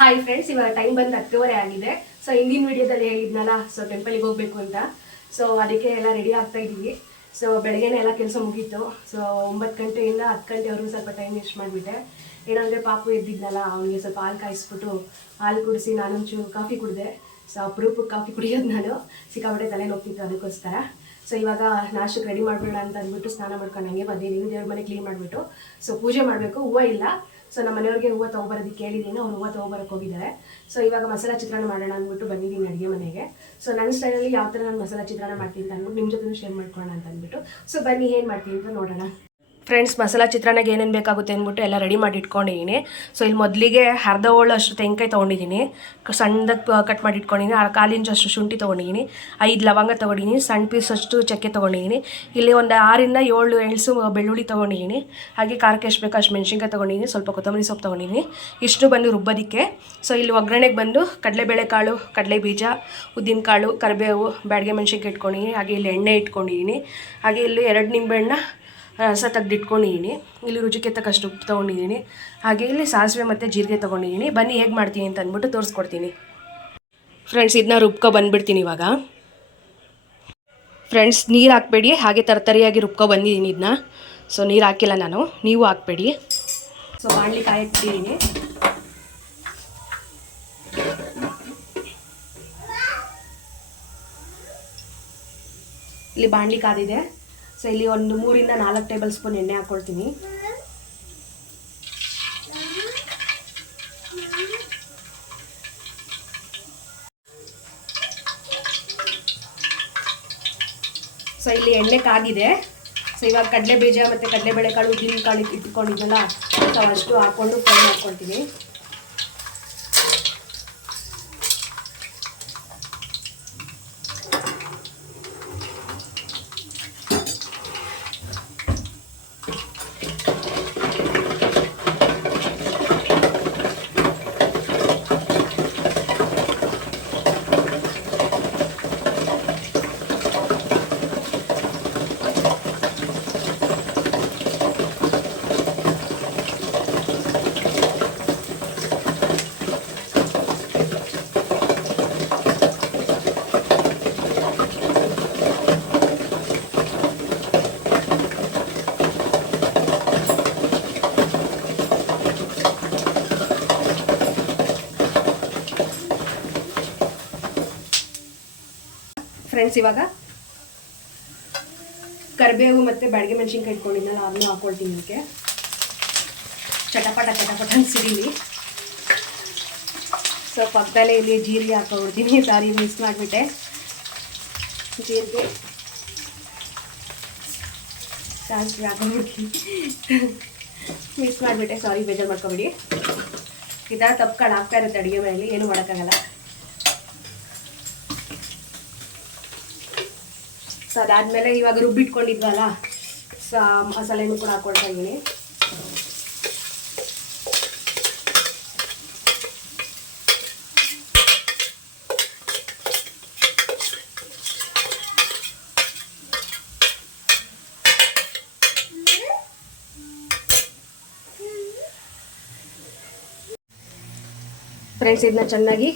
Hi friends ಇವಾಗ time ಬಂದು ಹತ್ತುವರೆ ಆಗಿದೆ. ಸೊ ಹಿಂದಿನ ವಿಡಿಯೋದಲ್ಲಿ ಹೇಳಿದ್ನಲ್ಲ ಸೊ ಟೆಂಪಲ್ಗೆ ಹೋಗ್ಬೇಕು ಅಂತ. ಸೊ ಅದಕ್ಕೆ ಎಲ್ಲ ರೆಡಿ ಆಗ್ತಾ ಇದ್ದೀವಿ. ಸೊ ಬೆಳಗ್ಗೆನೇ ಎಲ್ಲ ಕೆಲಸ ಮುಗೀತು. ಸೊ ಒಂಬತ್ತು ಗಂಟೆಯಿಂದ ಹತ್ತು ಗಂಟೆವರೆಗೂ ಸ್ವಲ್ಪ ಟೈಮ್ ವೇಸ್ಟ್ ಮಾಡಿಬಿಟ್ಟೆ. ಏನಂದರೆ ಪಾಪು ಎದ್ದಿದ್ನಲ್ಲ, ಅವನಿಗೆ ಸ್ವಲ್ಪ ಹಾಲು ಕಾಯಿಸ್ಬಿಟ್ಟು ಹಾಲು ಕುಡಿಸಿ ನಾನೊಂಚೂರು ಕಾಫಿ ಕುಡಿದೆ. ಸೊ ಅಪರೂಪಕ್ಕೆ ಕಾಫಿ ಕುಡಿಯೋದು ನಾನು. ಸಿಕ್ಕಾಪಟ್ಟೆ ತಲೆ ನೋಗ್ತಿತ್ತು ಅದಕ್ಕೋಸ್ಕರ. ಸೊ ಇವಾಗ ನಾಷ್ಟಕ್ಕೆ ರೆಡಿ ಮಾಡಬೇಡ ಅಂತ ಅಂದ್ಬಿಟ್ಟು ಸ್ನಾನ ಮಾಡ್ಕೊಂಡು ಹಂಗೆ ಬಂದಿದ್ದೀನಿ ದೇವ್ರ ಮನೆ ಕ್ಲೀನ್ ಮಾಡಿಬಿಟ್ಟು. ಸೊ ಪೂಜೆ ಮಾಡಬೇಕು. ಹೂವು ಇಲ್ಲ. ಸೊ ನಮ್ಮ ಮನೆಯವ್ರಿಗೆ ಹೂವು ತೊಗೊಬರೋದಕ್ಕೆ ಕೇಳಿದ್ದೀನಿ. ಅವ್ರು ಹೂವು ತೊಗೊಬರಕ್ಕೆ ಹೋಗಿದ್ದಾರೆ. ಸೊ ಇವಾಗ ಮಸಾಲ ಚಿತ್ರಾನ್ನ ಮಾಡೋಣ ಅಂದ್ಬಿಟ್ಟು ಬಂದಿದ್ದೀನಿ ಅಡುಗೆ ಮನೆಗೆ. ಸೊ ನನ್ನ ಸ್ಟೈಲಲ್ಲಿ ಯಾವ ಥರ ನಾನು ಮಸಾಲ ಚಿತ್ರಾನ್ನ ಮಾಡ್ತೀನಿ ಅಂತ ಅಂದ್ಬಿಟ್ಟು ನಿಮ್ಮ ಜೊತೆ ಶೇರ್ ಮಾಡ್ಕೊಳ್ಳೋಣ ಅಂತ ಅಂದ್ಬಿಟ್ಟು. ಸೊ ಬನ್ನಿ, ಏನು ಮಾಡ್ತೀನಿ ಅಂತ ನೋಡೋಣ. ಫ್ರೆಂಡ್ಸ್ ಮಸಾಲ ಚಿತ್ರಾನ್ನಕ್ಕೆ ಏನೇನು ಬೇಕಾಗುತ್ತೆ ಅಂದ್ಬಿಟ್ಟು ಎಲ್ಲ ರೆಡಿ ಮಾಡಿ ಇಟ್ಕೊಂಡಿದ್ದೀನಿ ಸೊ ಇಲ್ಲಿ ಮೊದಲಿಗೆ ಅರ್ಧ ಹೋಳು ಅಷ್ಟು ತೆಂಕಾಯಿ ತೊಗೊಂಡಿದ್ದೀನಿ ಸಣ್ಣದಾಗಿ ಕಟ್ ಮಾಡಿ ಇಟ್ಕೊಂಡಿದ್ದೀನಿ ಆ ಕಾಲಿಂಚು ಅಷ್ಟು ಶುಂಠಿ ತೊಗೊಂಡಿದ್ದೀನಿ ಐದು ಲವಂಗ ತೊಗೊಂಡಿದ್ದೀನಿ ಸಣ್ಣ ಪೀಸ್ ಅಷ್ಟು ಚಕ್ಕೆ ತೊಗೊಂಡಿದ್ದೀನಿ ಇಲ್ಲಿ ಒಂದು ಆರಿಂದ ಏಳು ಎಳ್ಸು ಬೆಳ್ಳುಳ್ಳಿ ತೊಗೊಂಡಿದ್ದೀನಿ ಹಾಗೆ ಖಾರಕ್ಕೆ ಎಷ್ಟು ಬೇಕೋ ಅಷ್ಟು ಮೆಣಸಿನ್ಕಾಯಿ ತೊಗೊಂಡಿದ್ದೀನಿ ಸ್ವಲ್ಪ ಕೊತ್ತಂಬರಿ ಸೊಪ್ಪು ತೊಗೊಂಡಿದ್ದೀನಿ ಇಷ್ಟು ಬಂದು ರುಬ್ಬೋದಕ್ಕೆ. ಸೊ ಇಲ್ಲಿ ಒಗ್ಗರಣೆಗೆ ಬಂದು ಕಡಲೆಬೇಳೆ ಕಾಳು, ಕಡಲೆ ಬೀಜ, ಉದ್ದಿನ ಕಾಳು, ಕರಿಬೇವು, ಬ್ಯಾಡಿಗೆ ಮೆಣಸಿನ್ಕಾಯಿ ಇಟ್ಕೊಂಡಿದ್ದೀನಿ ಹಾಗೆ ಇಲ್ಲಿ ಎಣ್ಣೆ ಇಟ್ಕೊಂಡಿದ್ದೀನಿ ಹಾಗೆ ಇಲ್ಲಿ ಎರಡು ನಿಂಬೆಹಣ್ಣ ರಸ ತೆಗೆದಿಟ್ಕೊಂಡಿದ್ದೀನಿ ಇಲ್ಲಿ ರುಚಿಗೆ ತಕ್ಕಷ್ಟು ಉಪ್ಪು ತೊಗೊಂಡಿದ್ದೀನಿ ಹಾಗೆ ಇಲ್ಲಿ ಸಾಸಿವೆ ಮತ್ತು ಜೀರಿಗೆ ತೊಗೊಂಡಿದ್ದೀನಿ ಬನ್ನಿ ಹೇಗೆ ಮಾಡ್ತೀನಿ ಅಂತ ಅಂದ್ಬಿಟ್ಟು ತೋರಿಸ್ಕೊಡ್ತೀನಿ. ಫ್ರೆಂಡ್ಸ್ ಇದನ್ನ ರುಬ್ಕೊ ಬಂದುಬಿಡ್ತೀನಿ ಇವಾಗ. ಫ್ರೆಂಡ್ಸ್ ನೀರು ಹಾಕಬೇಡಿ. ಹಾಗೆ ತರತರಿಯಾಗಿ ರುಬ್ಕೊ ಬಂದಿದ್ದೀನಿ ಇದನ್ನ ಸೊ ನೀರು ಹಾಕಿಲ್ಲ ನಾನು. ನೀವು ಹಾಕಬೇಡಿ. ಸೊ ಬಾಣಲಿ ಕಾಯಿಟ್ಟಿದ್ದೀನಿ ಇಲ್ಲಿ ಬಾಣಲಿ ಕಾದಿದೆ ಸೊ ಇಲ್ಲಿ ಒಂದು ಮೂರಿಂದ ನಾಲ್ಕು ಟೇಬಲ್ ಸ್ಪೂನ್ ಎಣ್ಣೆ ಹಾಕ್ಕೊಳ್ತೀನಿ ಸೊ ಇಲ್ಲಿ ಎಣ್ಣೆ ಕಾಗಿದೆ. ಸೊ ಇವಾಗ ಕಡಲೆ ಬೀಜ ಮತ್ತು ಕಡಲೆ ಕಾಳು ಇಟ್ಕೊಂಡಿದ್ದಲ್ಲ ಸೊ ಅಷ್ಟು ಹಾಕ್ಕೊಂಡು ಫ್ರೈ ಮಾಡ್ಕೊಳ್ತೀನಿ. ಫ್ರೆಂಡ್ಸ್ ಇವಾಗ? ಕರಿಬೇವು ಮತ್ತು ಬಾಡಿಗೆ ಮೆಣಸಿನ್ಕಾಯಿ ಇಟ್ಕೊಂಡಿದ್ನಲ್ಲ ಅದನ್ನು ಹಾಕ್ಕೊಳ್ತೀನಿ ಅದಕ್ಕೆ. ಚಟಪಟ ಚಟಪಟ ಸಿಡೀಲಿ ಸೊ, ಪಕ್ಕದಲ್ಲೇ ಇಲ್ಲಿ ಜೀರಿಗೆ ಹಾಕೊಳ್ತೀನಿ ಸಾರಿ ಮಿಸ್ ಮಾಡಿಬಿಟ್ಟೆ. ಜೀರಿಗೆ. ಸಾಸಿವೆ ಹಾಕೊಂಡ್ಬಿಡ್ತೀನಿ ಮಿಸ್ ಮಾಡಿಬಿಟ್ಟೆ. ಸಾರಿ ಬೇಜಾರು ಮಾಡ್ಕೊಬಿಡಿ. ಈ ಥರ ಇರುತ್ತೆ ಅಡುಗೆ ಮನೆಯಲ್ಲಿ. ಏನು ಮಾಡೋಕ್ಕಾಗಲ್ಲ. ಸೊ ಅದಾದಮೇಲೆ ಇವಾಗ ರುಬ್ಬಿಟ್ಕೊಂಡಿದ್ವಲ್ಲ ಸೊ ಮಸಾಲೆನೂ ಕೂಡ ಹಾಕ್ಕೊಳ್ತಾ ಇದ್ದೀನಿ. ಫ್ರೆಂಡ್ಸ್ ಇದನ್ನ ಚೆನ್ನಾಗಿ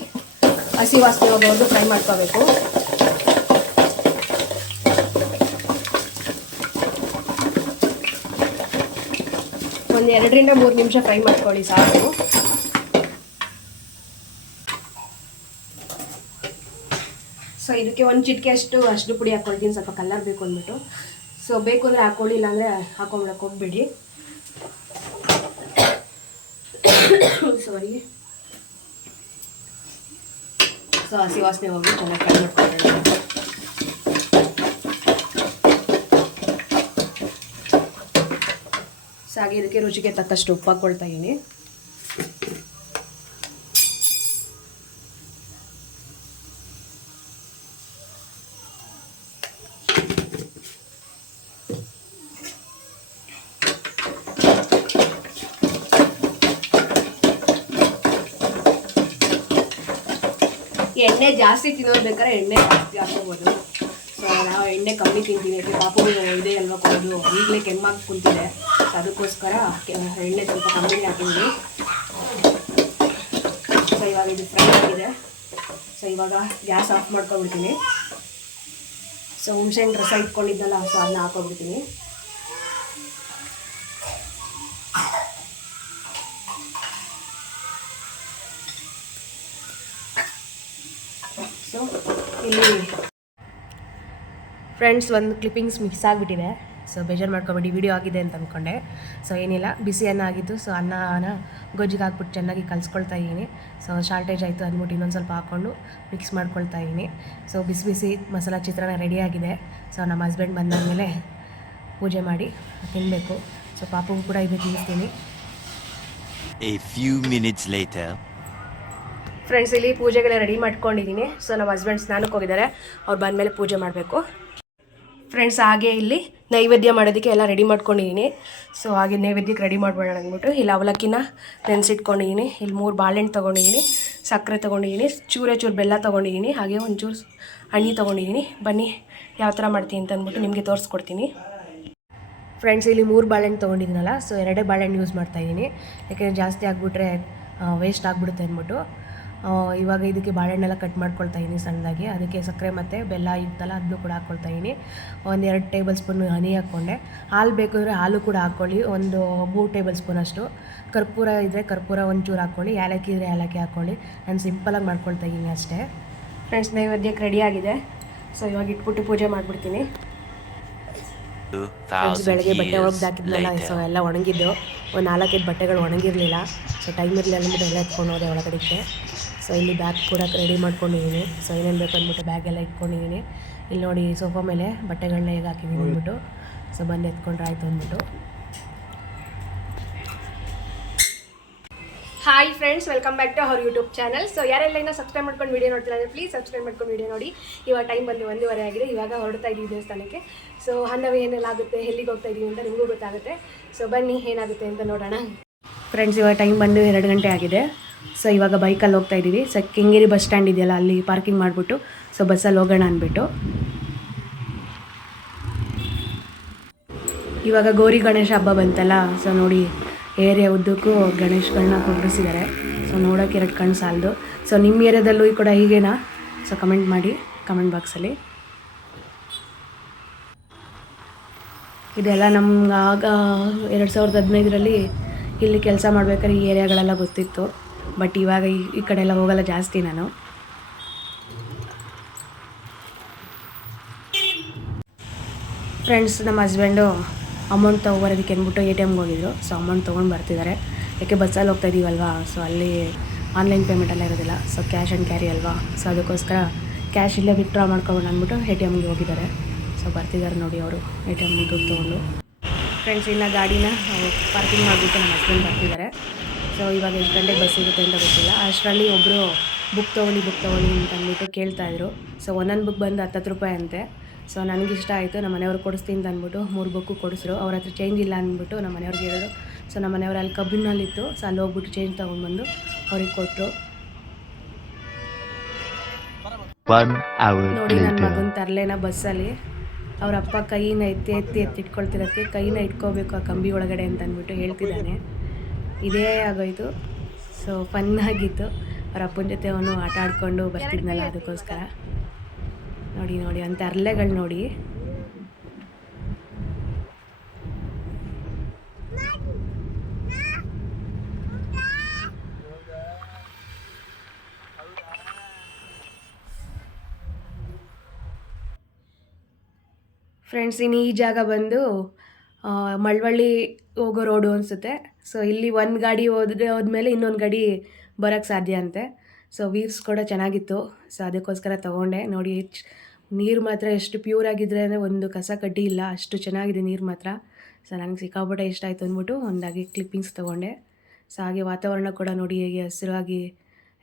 ಹಸಿ ವಾಸನೆ ಹೋಗೋದು ಫ್ರೈ ಮಾಡ್ಕೋಬೇಕು. ಎರಡರಿಂದ ಮೂರು ನಿಮಿಷ ಫ್ರೈ ಮಾಡ್ಕೊಳ್ಳಿ ಸಾಕು. ಸೊ ಇದಕ್ಕೆ ಒಂದು ಚಿಟಿಕೆ ಅಷ್ಟು ಅಷ್ಟು ಪುಡಿ ಹಾಕ್ಕೊಳ್ತೀನಿ ಸ್ವಲ್ಪ ಕಲರ್ ಬೇಕು ಅಂದ್ಬಿಟ್ಟು. ಸೊ ಬೇಕು ಅಂದರೆ ಹಾಕ್ಕೊಳ್ಳಿ ಇಲ್ಲಾಂದರೆ ಹಾಕೊಂಬಿಡಕ್ಕೆ ಹೋಗ್ಬೇಡಿ. ಸಾರಿ ಸೊ ಹಸಿ ವಾಸನೆ ಹೋಗಿ ಚೆನ್ನಾಗಿ ಫ್ರೈ ಮಾಡ್ಕೊಳ್ಳಿ ಹಾಗೆ ಇದಕ್ಕೆ ರುಚಿಗೆ ತಕ್ಕಷ್ಟು ಉಪ್ಪು ಹಾಕ್ಕೊಳ್ತಾ ಇದ್ದೀನಿ. ಎಣ್ಣೆ ಜಾಸ್ತಿ ತಿನ್ನೋದು ಬೇಕಾದ್ರೆ ಎಣ್ಣೆ ಜಾಸ್ತಿ ಹಾಕೋಬೋದು ಎಣ್ಣೆ ಕಮ್ಮಿ ತಿಂತೀವಿ, ಯಾಕೆ ಪಾಪು ಇದೆ ಅಲ್ವಾ ಕೊಡೋದು? ಈಗಲೇ ಕೆಮ್ಮಾಗಿ ಕುಂತಿದೆ. ಅದಕ್ಕೋಸ್ಕರ ಎಣ್ಣೆ ಸ್ವಲ್ಪ ಕಮ್ಮಿ ಹಾಕಿದ್ವಿ. ಸೊ ಇವಾಗ ಇದು ಫ್ರೈ ಆಗಿದೆ. ಸೊ ಇವಾಗ ಗ್ಯಾಸ್ ಆಫ್ ಮಾಡ್ಕೊಬಿಡ್ತೀನಿ. ಸೊ ಹುಣ್ಸೆಣ್ ರಸ ಇಟ್ಕೊಂಡಿದ್ದಲ್ಲ ಸೊ ಅದನ್ನ ಹಾಕೊಬಿಡ್ತೀನಿ. ಸೊ ಇಲ್ಲಿ ಫ್ರೆಂಡ್ಸ್ ಒಂದು ಕ್ಲಿಪ್ಪಿಂಗ್ಸ್ ಮಿಕ್ಸ್ ಆಗಿಬಿಟ್ಟಿದೆ. ಸೊ ಬೇಜಾರು ಮಾಡ್ಕೊಬೇಡಿ ವಿಡಿಯೋ ಆಗಿದೆ ಅಂತ ಅಂದ್ಕೊಂಡೆ ಸೊ ಏನಿಲ್ಲ ಬಿಸಿ ಅನ್ನ ಆಗಿತ್ತು ಸೊ ಅನ್ನನ ಗೊಜ್ಜಿಗೆ ಹಾಕ್ಬಿಟ್ಟು ಚೆನ್ನಾಗಿ ಕಲಿಸ್ಕೊಳ್ತಾ ಇದ್ದೀನಿ. ಸೊ ಶಾರ್ಟೇಜ್ ಆಯಿತು ಅಂದ್ಬಿಟ್ಟು ಇನ್ನೊಂದು ಸ್ವಲ್ಪ ಹಾಕ್ಕೊಂಡು ಮಿಕ್ಸ್ ಮಾಡ್ಕೊಳ್ತಾ ಇದ್ದೀನಿ. ಸೊ ಬಿಸಿ ಬಿಸಿ ಮಸಾಲ ಚಿತ್ರಾನ್ನ ರೆಡಿಯಾಗಿದೆ ಸೊ ನಮ್ಮ ಹಸ್ಬೆಂಡ್ ಬಂದಾದಮೇಲೆ ಪೂಜೆ ಮಾಡಿ ತಿನ್ನಬೇಕು ಸೊ ಪಾಪಗೂ ಕೂಡ ಇದು ತಿನ್ನಿಸ್ತೀನಿ. ಫ್ರೆಂಡ್ಸ್ ಇಲ್ಲಿ ಪೂಜೆಗೆಲ್ಲ ರೆಡಿ ಮಾಡ್ಕೊಂಡಿದ್ದೀನಿ. ಸೊ ನಮ್ಮ ಹಸ್ಬೆಂಡ್ ಸ್ನಾನಕ್ಕೆ ಹೋಗಿದ್ದಾರೆ. ಅವ್ರು ಬಂದಮೇಲೆ ಪೂಜೆ ಮಾಡಬೇಕು. ಫ್ರೆಂಡ್ಸ್ ಹಾಗೆ ಇಲ್ಲಿ ನೈವೇದ್ಯ ಮಾಡೋದಕ್ಕೆ ಎಲ್ಲ ರೆಡಿ ಮಾಡ್ಕೊಂಡಿದ್ದೀನಿ. ಸೊ ಹಾಗೆ ನೈವೇದ್ಯಕ್ಕೆ ರೆಡಿ ಮಾಡ್ಬೇಡ ಅಂದ್ಬಿಟ್ಟು ಇಲ್ಲಿ ಅವಲಕ್ಕಿನ ನೆನೆಸಿಟ್ಕೊಂಡಿದ್ದೀನಿ. ಇಲ್ಲಿ ಮೂರು ಬಾಳೆಹಣ್ಣು ತೊಗೊಂಡಿದ್ದೀನಿ, ಸಕ್ಕರೆ ತೊಗೊಂಡಿದ್ದೀನಿ, ಚೂರೇ ಚೂರು ಬೆಲ್ಲ ತೊಗೊಂಡಿದ್ದೀನಿ, ಹಾಗೆ ಒಂಚೂರು ಹಣ್ಣಿ ತೊಗೊಂಡಿದ್ದೀನಿ. ಬನ್ನಿ, ಯಾವ ಥರ ಮಾಡ್ತೀನಿ ಅಂತ ಅಂದ್ಬಿಟ್ಟು ನಿಮಗೆ ತೋರಿಸ್ಕೊಡ್ತೀನಿ. ಫ್ರೆಂಡ್ಸ್ ಇಲ್ಲಿ ಮೂರು ಬಾಳೆಹಣ್ಣು ತೊಗೊಂಡಿದ್ದೀನಲ್ಲ ಸೊ ಎರಡೇ ಬಾಳೆಹಣ್ಣು ಯೂಸ್ ಮಾಡ್ತಾಯಿದ್ದೀನಿ ಯಾಕೆಂದರೆ ಜಾಸ್ತಿ ಆಗಿಬಿಟ್ರೆ ವೇಸ್ಟ್ ಆಗಿಬಿಡುತ್ತೆ ಅಂದ್ಬಿಟ್ಟು. ಇವಾಗ ಇದಕ್ಕೆ ಬಾಳೆಹಣ್ಣೆಲ್ಲ ಕಟ್ ಮಾಡ್ಕೊಳ್ತಾ ಇದ್ದೀನಿ ಸಣ್ಣದಾಗಿ. ಅದಕ್ಕೆ ಸಕ್ಕರೆ ಮತ್ತು ಬೆಲ್ಲ ಇತ್ತಲ್ಲ ಅದನ್ನು ಕೂಡ ಹಾಕ್ಕೊಳ್ತಾ ಇದ್ದೀನಿ ಒಂದು ಎರಡು ಟೇಬಲ್ ಸ್ಪೂನ್ ಹನಿ ಹಾಕ್ಕೊಂಡೆ ಹಾಲು ಬೇಕಾದರೆ ಹಾಲು ಕೂಡ ಹಾಕ್ಕೊಳ್ಳಿ ಒಂದು ಮೂರು ಟೇಬಲ್ ಸ್ಪೂನ್ ಅಷ್ಟು. ಕರ್ಪೂರ ಇದ್ದರೆ ಕರ್ಪೂರ ಒಂಚೂರು ಹಾಕ್ಕೊಳ್ಳಿ ಏಲಕ್ಕಿ ಇದ್ದರೆ ಏಲಕ್ಕಿ ಹಾಕ್ಕೊಳ್ಳಿ ನಾನು ಸಿಂಪಲಾಗಿ ಮಾಡ್ಕೊಳ್ತಾ ಇದ್ದೀನಿ ಅಷ್ಟೇ. ಫ್ರೆಂಡ್ಸ್ ನೈವೇದ್ಯಕ್ಕೆ ರೆಡಿ ಆಗಿದೆ. ಸೊ ಇವಾಗ ಇಟ್ಬಿಟ್ಟು ಪೂಜೆ ಮಾಡಿಬಿಡ್ತೀನಿ. ಫ್ರೆಂಡ್ಸ್ 2000 ಬೆಳಗ್ಗೆ ಬಟ್ಟೆ ಹಾಕಿದ್ನಲ್ಲ ಸೊ. ಎಲ್ಲ ಒಣಗಿದ್ದು. ಒಂದು ನಾಲ್ಕೈದು ಬಟ್ಟೆಗಳು ಒಣಗಿರಲಿಲ್ಲ. ಸೊ ಟೈಮ್ ಇರಲಿಲ್ಲ ಅಂದ್ಬಿಟ್ಟು ಎಲ್ಲ ಎತ್ಕೊಂಡು ಹೋದೆ ಒಳಗಡೆಗೆ ಸೊ ಇಲ್ಲಿ ಬ್ಯಾಗ್ ಕೂಡ ರೆಡಿ ಮಾಡ್ಕೊಂಡಿದ್ದೀನಿ. ಸೊ ಏನೇನು ಬೇಕು ಅಂದ್ಬಿಟ್ಟು ಬ್ಯಾಗ್ ಎಲ್ಲ ಇಟ್ಕೊಂಡಿದ್ದೀನಿ. ಇಲ್ಲಿ ನೋಡಿ ಸೋಫಾ ಮೇಲೆ ಬಟ್ಟೆಗಳನ್ನ ಹೇಗೆ ಹಾಕಿದ್ದೀನಿ ಅಂದ್ಬಿಟ್ಟು. ಸೊ ಬಂದು ಎತ್ಕೊಂಡ್ರೆ ಆಯಿತು ಅಂದ್ಬಿಟ್ಟು. Hi friends welcome back to our YouTube channel so ಯಾರೆಲ್ಲ ಇನ್ನೂ ಸಬ್ಸ್ಕ್ರೈಬ್ ಮಾಡ್ಕೊಂಡು ವೀಡಿಯೋ ನೋಡ್ತಿಲ್ಲ ಅಂದರೆ ಪ್ಲೀಸ್ ಸಬ್ಸ್ಕ್ರೈಬ್ ಮಾಡ್ಕೊಂಡು ವಿಡಿಯೋ ನೋಡಿ. ಇವಾಗ ಟೈಮ್ ಬಂದು ಒಂದೂವರೆ ಆಗಿದೆ. ಇವಾಗ ಹೊರಡ್ತಾ ಇದ್ದೀವಿ ದೇವಸ್ಥಾನಕ್ಕೆ. ಸೊ ಹನ್ನವೇ ಏನೆಲ್ಲ ಆಗುತ್ತೆ ಎಲ್ಲಿಗೆ ಹೋಗ್ತಾ ಇದ್ದೀವಿ ಅಂತ ನಿಮಗೂ ಗೊತ್ತಾಗುತ್ತೆ. ಸೊ ಬನ್ನಿ ಏನಾಗುತ್ತೆ ಅಂತ ನೋಡೋಣ. ಫ್ರೆಂಡ್ಸ್ ಇವಾಗ ಟೈಮ್ ಬಂದು ಎರಡು ಗಂಟೆ ಆಗಿದೆ. ಸೊ ಇವಾಗ ಬೈಕಲ್ಲಿ ಹೋಗ್ತಾ ಇದ್ದೀವಿ. ಸೊ ಕೆಂಗೇರಿ ಬಸ್ ಸ್ಟ್ಯಾಂಡ್ ಇದೆಯಲ್ಲ, ಅಲ್ಲಿ ಪಾರ್ಕಿಂಗ್ ಮಾಡಿಬಿಟ್ಟು ಸೊ ಬಸ್ಸಲ್ಲಿ ಹೋಗೋಣ ಅಂದ್ಬಿಟ್ಟು. ಇವಾಗ ಗೌರಿ ಗಣೇಶ ಹಬ್ಬ ಬಂತಲ್ಲ ಸೊ ನೋಡಿ, ಏರಿಯಾ ಉದ್ದಕ್ಕೂ ಗಣೇಶ್ಗಳನ್ನ ಕುಂಡ್ರಿಸಿದ್ದಾರೆ ಸೊ ನೋಡೋಕೆ ಎರಡು ಕಣ್ಣು ಸಾಲದು. ಸೊ ನಿಮ್ಮ ಏರಿಯಾದಲ್ಲೂ ಕೂಡ ಹೀಗೇನಾ? ಸೊ ಕಮೆಂಟ್ ಮಾಡಿ ಕಮೆಂಟ್ ಬಾಕ್ಸಲ್ಲಿ ಇದೆಲ್ಲ ನಮ್ಗೆ ಆಗ, ಎರಡು ಸಾವಿರದ ಹದಿನೈದರಲ್ಲಿ ಇಲ್ಲಿ ಕೆಲಸ ಮಾಡ್ಬೇಕಾದ್ರೆ ಈ ಏರಿಯಾಗಳೆಲ್ಲ ಗೊತ್ತಿತ್ತು. ಬಟ್ ಇವಾಗ ಈ ಕಡೆ ಎಲ್ಲ ಹೋಗಲ್ಲ ಜಾಸ್ತಿ ನಾನು. ಫ್ರೆಂಡ್ಸ್ ನಮ್ಮ ಹಸ್ಬೆಂಡು ಅಮೌಂಟ್ ತೊಗೊಬರೋದಕ್ಕೆ ಅಂದ್ಬಿಟ್ಟು ಎ ಟಿ ಎಮ್ಗೆ ಹೋಗಿದ್ರು. ಸೊ ಅಮೌಂಟ್ ತೊಗೊಂಡು ಬರ್ತಿದ್ದಾರೆ ಯಾಕೆ ಬಸ್ಸಲ್ಲಿ ಹೋಗ್ತಾ ಇದೀವಲ್ವಾ? ಸೊ ಅಲ್ಲಿ ಆನ್ಲೈನ್ ಪೇಮೆಂಟ್ ಎಲ್ಲ ಇರೋದಿಲ್ಲ. ಸೊ ಕ್ಯಾಶ್ ಆ್ಯಂಡ್ ಕ್ಯಾರಿ ಅಲ್ವಾ? ಸೊ ಅದಕ್ಕೋಸ್ಕರ ಕ್ಯಾಶ್ ಇಲ್ಲೇ ವಿತ್ಡ್ರಾ ಮಾಡ್ಕೊಂಡು ಅಂದ್ಬಿಟ್ಟು ಎ ಟಿ ಎಮ್ಗೆ ಹೋಗಿದ್ದಾರೆ. ಸೊ ಬರ್ತಿದ್ದಾರೆ ನೋಡಿ ಅವರು. ಎ ಟಿ ಎಂ ದುಡ್ಡು ತೊಗೊಂಡು. ಫ್ರೆಂಡ್ಸ್ ಇನ್ನು ಗಾಡಿನ ಪಾರ್ಕಿಂಗ್ ಮಾಡಿಬಿಟ್ಟು ನಮ್ಮ ಹಸ್ಬೆಂಡ್ ಬರ್ತಿದ್ದಾರೆ ಸೊ ಇವಾಗ ಎಷ್ಟು ಗಂಟೆಗೆ ಬಸ್ ಇರುತ್ತೆ ಅಂತ ಗೊತ್ತಿಲ್ಲ. ಅಷ್ಟರಲ್ಲಿ ಒಬ್ಬರು ಬುಕ್ ತೊಗೊಳ್ಳಿ ಬುಕ್ ತೊಗೊಳ್ಳಿ ಅಂತ ಅಂದ್ಬಿಟ್ಟು ಕೇಳ್ತಾಯಿದ್ರು ಸೊ ಒಂದೊಂದು ಬುಕ್ ಬಂದು ಹತ್ತತ್ತು ರೂಪಾಯಿ ಅಂತೆ. ಸೊ ನನಗಿಷ್ಟ ಆಯಿತು. ನಮ್ಮ ಮನೆಯವ್ರು ಕೊಡಿಸ್ತೀನಿ ಅಂತ ಅಂದ್ಬಿಟ್ಟು ಮೂರು ಬುಕ್ಕು ಕೊಡಿಸ್ರು. ಅವ್ರ ಹತ್ರ ಚೇಂಜ್ ಇಲ್ಲ ಅಂದ್ಬಿಟ್ಟು ನಮ್ಮ ಮನೆಯವ್ರಿಗೆ ಹೇಳಿದ್ರು. ಸೊ ನಮ್ಮ ಮನೆಯವ್ರು ಅಲ್ಲಿ ಕಬ್ಬಿನಲ್ಲಿತ್ತು. ಸೊ ಅಲ್ಲಿ ಹೋಗ್ಬಿಟ್ಟು ಚೇಂಜ್ ತೊಗೊಂಡ್ಬಂದು ಅವ್ರಿಗೆ ಕೊಟ್ಟರು ನೋಡಿ ನನ್ನ. ಮಗನ ತರಲೇನ ಬಸ್ಸಲ್ಲಿ ಅವ್ರ ಅಪ್ಪ ಕೈನ ಎತ್ತಿ ಎತ್ತಿ ಎತ್ತಿ ಇಟ್ಕೊಳ್ತಿರೋದಕ್ಕೆ ಕೈನ ಇಟ್ಕೋಬೇಕು ಆ ಕಂಬಿ ಒಳಗಡೆ ಅಂತ ಅಂದ್ಬಿಟ್ಟು ಹೇಳ್ತಿದ್ದಾನೆ. ಇದೇ ಆಗೋಯ್ತು. ಸೊ ಫನ್ ಆಗಿತ್ತು. ಅವ್ರ ಅಪ್ಪನ ಜೊತೆ ಅವನು ಆಟ ಆಡ್ಕೊಂಡು ಬರ್ತಿದ್ನಲ್ಲ ಅದಕ್ಕೋಸ್ಕರ. ನೋಡಿ ನೋಡಿ, ಅಂತ ಅರ್ಲೆಗಳು ನೋಡಿ. ಫ್ರೆಂಡ್ಸ್ ಇನ್ನು ಈ ಜಾಗ ಬಂದು ಮಳವಳ್ಳಿ ಹೋಗೋ ರೋಡು ಅನಿಸುತ್ತೆ. ಸೊ ಇಲ್ಲಿ ಒಂದು ಗಾಡಿ ಹೋದ್ರೆ ಹೋದ್ಮೇಲೆ ಇನ್ನೊಂದು ಗಾಡಿ ಬರೋಕ್ಕೆ ಸಾಧ್ಯ ಅಂತೆ. ಸೊ ವೀವ್ಸ್ ಕೂಡ ಚೆನ್ನಾಗಿತ್ತು. ಸೊ ಅದಕ್ಕೋಸ್ಕರ ತೊಗೊಂಡೆ. ನೋಡಿ ನೀರು ಮಾತ್ರ ಎಷ್ಟು ಪ್ಯೂರ್ ಆಗಿದ್ರೆ ಅಂದರೆ ಒಂದು ಕಸ ಕಡ್ಡಿ ಇಲ್ಲ. ಅಷ್ಟು ಚೆನ್ನಾಗಿದೆ ನೀರು ಮಾತ್ರ. ಸೊ ನನಗೆ ಸಿಕ್ಕಾಪಟ್ಟೆ ಇಷ್ಟ ಆಯಿತು ಅಂದ್ಬಿಟ್ಟು ಒಂದಾಗಿ ಕ್ಲಿಪ್ಪಿಂಗ್ಸ್ ತೊಗೊಂಡೆ. ಸೊ ಹಾಗೆ ವಾತಾವರಣ ಕೂಡ ನೋಡಿ, ಹೇಗೆ ಹಸಿರಾಗಿ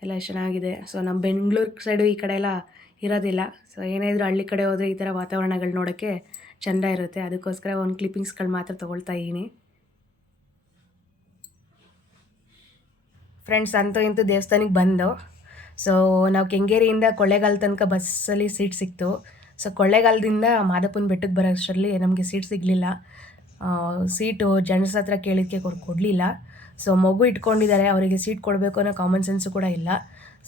ಎಲ್ಲ ಚೆನ್ನಾಗಿದೆ. ಸೊ ನಮ್ಮ ಬೆಂಗಳೂರು ಸೈಡು ಈ ಕಡೆ ಎಲ್ಲ ಇರೋದಿಲ್ಲ. ಸೊ ಏನೇ ಇದ್ರೂ ಹಳ್ಳಿ ಕಡೆ ಹೋದರೆ ಈ ಥರ ವಾತಾವರಣಗಳು ನೋಡೋಕ್ಕೆ ಚೆಂದ ಇರುತ್ತೆ. ಅದಕ್ಕೋಸ್ಕರ ಒಂದು ಕ್ಲಿಪ್ಪಿಂಗ್ಸ್ಗಳು ಮಾತ್ರ ತೊಗೊಳ್ತಾ ಇದ್ದೀನಿ. ಫ್ರೆಂಡ್ಸ್ ಅಂತೂ ಇಂತೂ ದೇವಸ್ಥಾನಕ್ಕೆ ಬಂದು ಸೊ ನಾವು ಕೆಂಗೇರಿಯಿಂದ ಕೊಳ್ಳೇಗಾಲ ತನಕ ಬಸ್ಸಲ್ಲಿ ಸೀಟ್ ಸಿಕ್ತು. ಸೊ ಕೊಳ್ಳೇಗಾಲದಿಂದ ಮಾದಪ್ಪನ ಬೆಟ್ಟಕ್ಕೆ ಬರೋ ಅಷ್ಟರಲ್ಲಿ ನಮಗೆ ಸೀಟ್ ಸಿಗಲಿಲ್ಲ. ಸೀಟು ಜನರ್ಸ್ ಹತ್ರ ಕೇಳಿದ್ದಕ್ಕೆ ಕೊಡ್, ಕೊಡಲಿಲ್ಲ. ಸೊ ಮಗು ಇಟ್ಕೊಂಡಿದ್ದಾರೆ, ಅವರಿಗೆ ಸೀಟ್ ಕೊಡಬೇಕು ಅನ್ನೋ ಕಾಮನ್ ಸೆನ್ಸು ಕೂಡ ಇಲ್ಲ.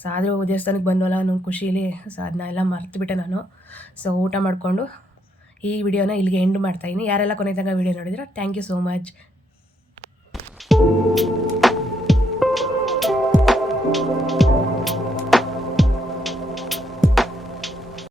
ಸೊ ಆದರೂ ದೇವಸ್ಥಾನಕ್ಕೆ ಬಂದವಲ್ಲ ಅನ್ನೋ ಖುಷೀಲಿ ಸೊ ಅದನ್ನ ಎಲ್ಲ ಮರ್ತುಬಿಟ್ಟೆ ನಾನು. ಸೊ ಊಟ ಮಾಡಿಕೊಂಡು ಈ ವಿಡಿಯೋನ ಇಲ್ಲಿಗೆ ಎಂಡ್ ಮಾಡ್ತಾಯಿದ್ದೀನಿ ಯಾರೆಲ್ಲ ಕೊನೆ ತನಕ ವಿಡಿಯೋ ನೋಡಿದ್ರೆ ಥ್ಯಾಂಕ್ ಯು ಸೋ ಮಚ್